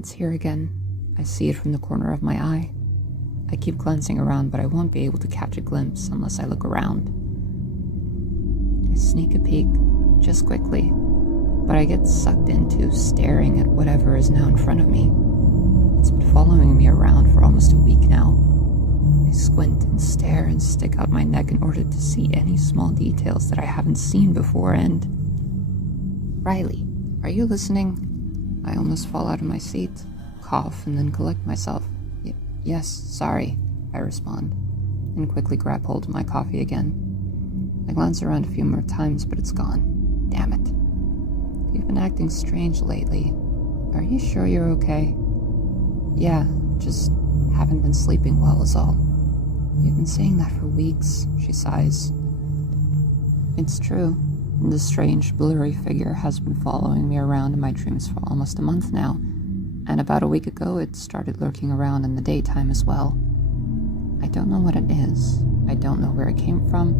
It's here again. I see it from the corner of my eye. I keep glancing around, but I won't be able to catch a glimpse unless I look around. I sneak a peek, just quickly, but I get sucked into staring at whatever is now in front of me. It's been following me around for almost a week now. I squint and stare and stick out my neck in order to see any small details that I haven't seen before, and... Riley, are you listening? I almost fall out of my seat, cough, and then collect myself. Yes, sorry, I respond, and quickly grab hold of my coffee again. I glance around a few more times, but it's gone. Damn it. You've been acting strange lately. Are you sure you're okay? Yeah, just haven't been sleeping well is all. You've been saying that for weeks, she sighs. It's true. The strange, blurry figure has been following me around in my dreams for almost a month now, and about a week ago it started lurking around in the daytime as well. I don't know what it is, I don't know where it came from,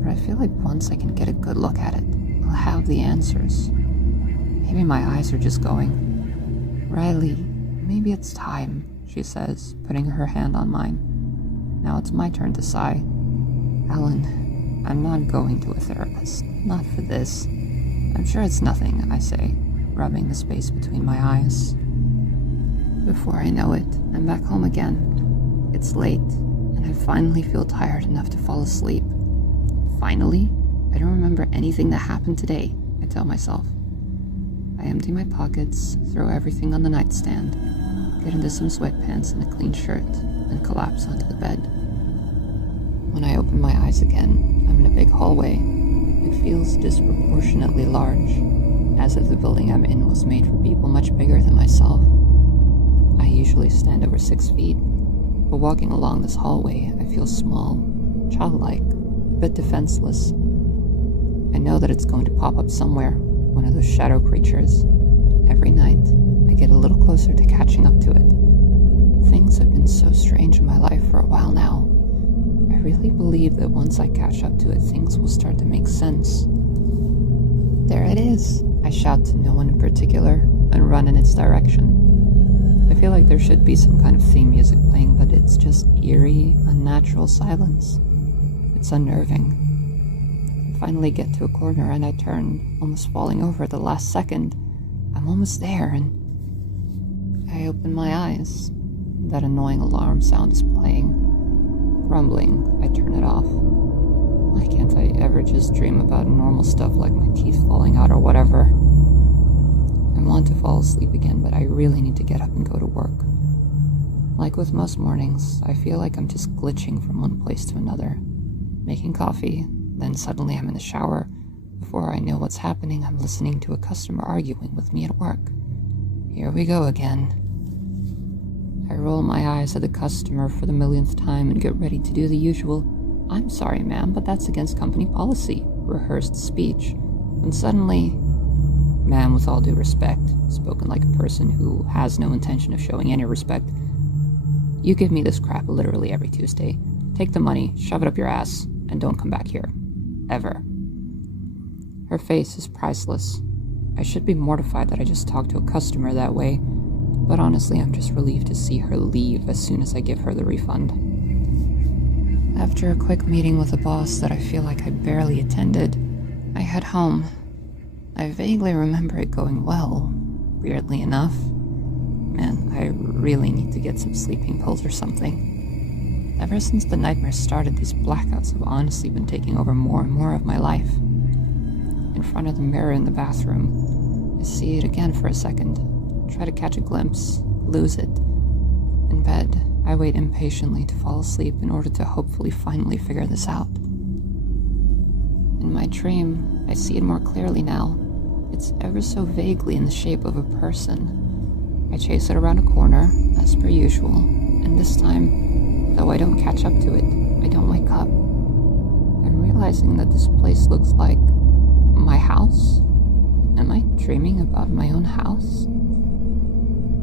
but I feel like once I can get a good look at it, I'll have the answers. Maybe my eyes are just going. Riley, maybe it's time, she says, putting her hand on mine. Now it's my turn to sigh. Alan, I'm not going to a therapist. Not for this. I'm sure it's nothing, I say, rubbing the space between my eyes. Before I know it, I'm back home again. It's late, and I finally feel tired enough to fall asleep. Finally? I don't remember anything that happened today, I tell myself. I empty my pockets, throw everything on the nightstand, get into some sweatpants and a clean shirt, and collapse onto the bed. When I open my eyes again, I'm in a big hallway. It feels disproportionately large, as if the building I'm in was made for people much bigger than myself. I usually stand over 6 feet, but walking along this hallway, I feel small, childlike, a bit defenseless. I know that it's going to pop up somewhere, one of those shadow creatures. Every night, I get a little closer to catching up to it. Things have been so strange in my life for a while now. I really believe that once I catch up to it, things will start to make sense. There it is, I shout to no one in particular, and run in its direction. I feel like there should be some kind of theme music playing, but it's just eerie, unnatural silence. It's unnerving. I finally get to a corner and I turn, almost falling over at the last second. I'm almost there, and I open my eyes. That annoying alarm sound is playing. Grumbling, I turn it off. Why can't I ever just dream about normal stuff like my teeth falling out or whatever? I want to fall asleep again, but I really need to get up and go to work. Like with most mornings, I feel like I'm just glitching from one place to another. Making coffee, then suddenly I'm in the shower. Before I know what's happening, I'm listening to a customer arguing with me at work. Here we go again. I roll my eyes at the customer for the millionth time and get ready to do the usual, "I'm sorry, ma'am, but that's against company policy," rehearsed speech, when suddenly, "Ma'am, with all due respect," spoken like a person who has no intention of showing any respect, "you give me this crap literally every Tuesday. Take the money, shove it up your ass, and don't come back here. Ever." Her face is priceless. I should be mortified that I just talked to a customer that way, but honestly, I'm just relieved to see her leave as soon as I give her the refund. After a quick meeting with a boss that I feel like I barely attended, I head home. I vaguely remember it going well, weirdly enough. Man, I really need to get some sleeping pills or something. Ever since the nightmares started, these blackouts have honestly been taking over more and more of my life. In front of the mirror in the bathroom, I see it again for a second. Try to catch a glimpse, lose it. In bed, I wait impatiently to fall asleep in order to hopefully finally figure this out. In my dream, I see it more clearly now. It's ever so vaguely in the shape of a person. I chase it around a corner, as per usual, and this time, though I don't catch up to it, I don't wake up. I'm realizing that this place looks like my house? Am I dreaming about my own house?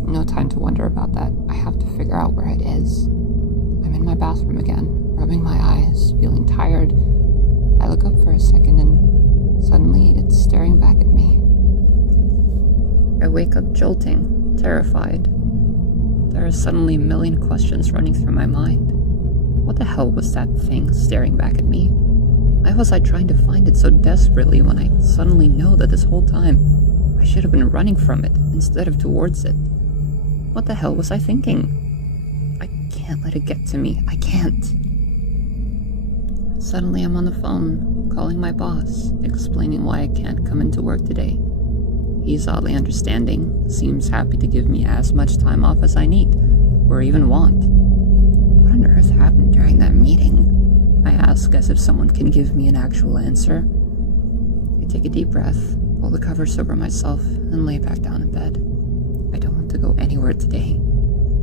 No time to wonder about that. I have to figure out where it is. I'm in my bathroom again, rubbing my eyes, feeling tired. I look up for a second and suddenly it's staring back at me. I wake up jolting, Terrified, there are suddenly a million questions running through my mind. What the hell was that thing staring back at me? Why was I trying to find it so desperately when I suddenly know that this whole time I should have been running from it instead of towards it? What the hell was I thinking? I can't let it get to me. I can't. Suddenly I'm on the phone, calling my boss, explaining why I can't come into work today. He's oddly understanding, seems happy to give me as much time off as I need, or even want. What on earth happened during that meeting? I ask as if someone can give me an actual answer. I take a deep breath, pull the covers over myself, and lay back down in bed. I don't want to go anywhere today.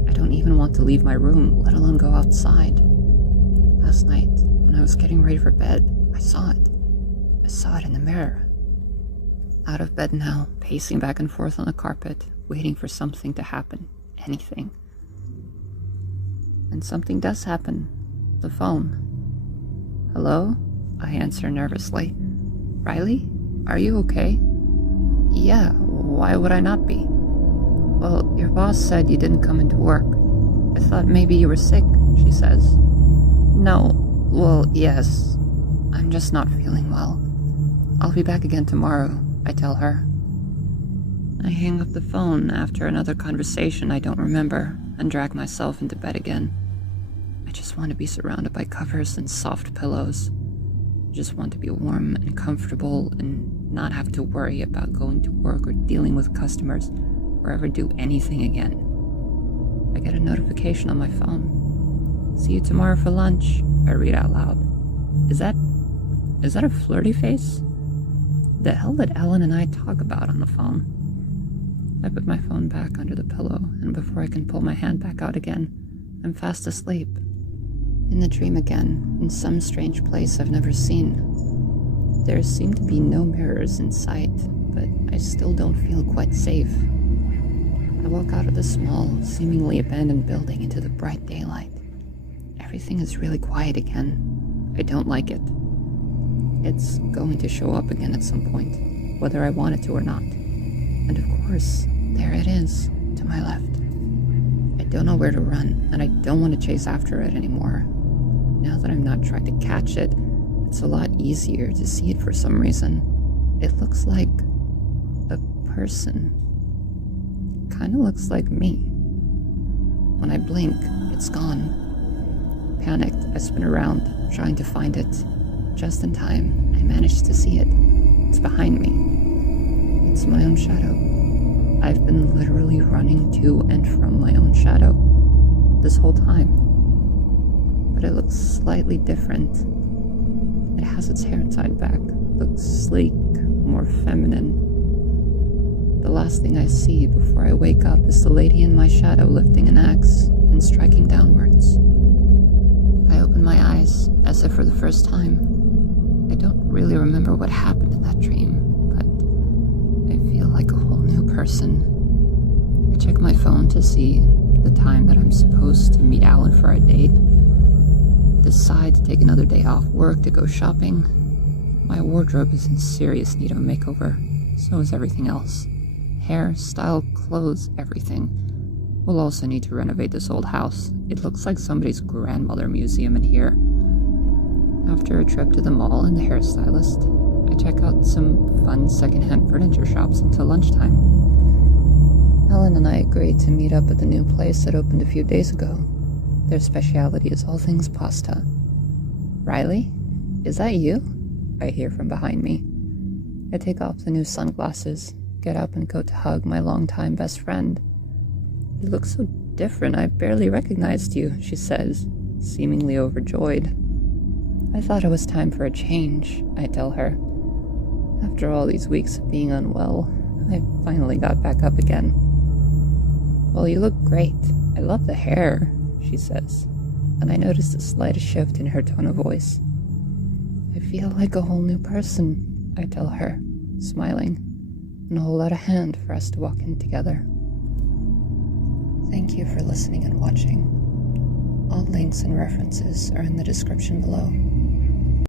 I don't even want to leave my room, let alone go outside. Last night, when I was getting ready for bed, I saw it. I saw it in the mirror. Out of bed now, pacing back and forth on the carpet, waiting for something to happen. Anything. And something does happen. The phone. Hello? I answer nervously. Riley? Are you okay? Yeah, why would I not be? Well, your boss said you didn't come into work. I thought maybe you were sick, she says. No, well, yes. I'm just not feeling well. I'll be back again tomorrow, I tell her. I hang up the phone after another conversation I don't remember and drag myself into bed again. I just want to be surrounded by covers and soft pillows. I just want to be warm and comfortable and not have to worry about going to work or dealing with customers or ever do anything again. I get a notification on my phone. See you tomorrow for lunch, I read out loud. Is that a flirty face? The hell did Ellen and I talk about on the phone? I put my phone back under the pillow, and before I can pull my hand back out again, I'm fast asleep. In the dream again, in some strange place I've never seen. There seem to be no mirrors in sight, but I still don't feel quite safe. I walk out of the small, seemingly abandoned building into the bright daylight. Everything is really quiet again. I don't like it. It's going to show up again at some point, whether I want it to or not. And of course, there it is, to my left. I don't know where to run, and I don't want to chase after it anymore. Now that I'm not trying to catch it, it's a lot easier to see it for some reason. It looks like a person. Kinda looks like me. When I blink, it's gone. Panicked, I spin around, trying to find it. Just in time, I manage to see it. It's behind me. It's my own shadow. I've been literally running to and from my own shadow this whole time. But it looks slightly different. It has its hair tied back, looks sleek, more feminine. The last thing I see before I wake up is the lady in my shadow lifting an axe and striking downwards. I open my eyes, as if for the first time. I don't really remember what happened in that dream, but I feel like a whole new person. I check my phone to see the time that I'm supposed to meet Alan for a date. Decide to take another day off work to go shopping. My wardrobe is in serious need of a makeover. So is everything else. Hair, style, clothes, everything. We'll also need to renovate this old house. It looks like somebody's grandmother museum in here. After a trip to the mall and the hairstylist, I check out some fun secondhand furniture shops until lunchtime. Ellen and I agreed to meet up at the new place that opened a few days ago. Their specialty is all things pasta. Riley? Is that you? I hear from behind me. I take off the new sunglasses, get up and go to hug my longtime best friend. You look so different, I barely recognized you, she says, seemingly overjoyed. I thought it was time for a change, I tell her. After all these weeks of being unwell, I finally got back up again. Well, you look great. I love the hair, she says, and I noticed a slight shift in her tone of voice. I feel like a whole new person, I tell her, smiling, and hold out a hand for us to walk in together. Thank you for listening and watching. All links and references are in the description below.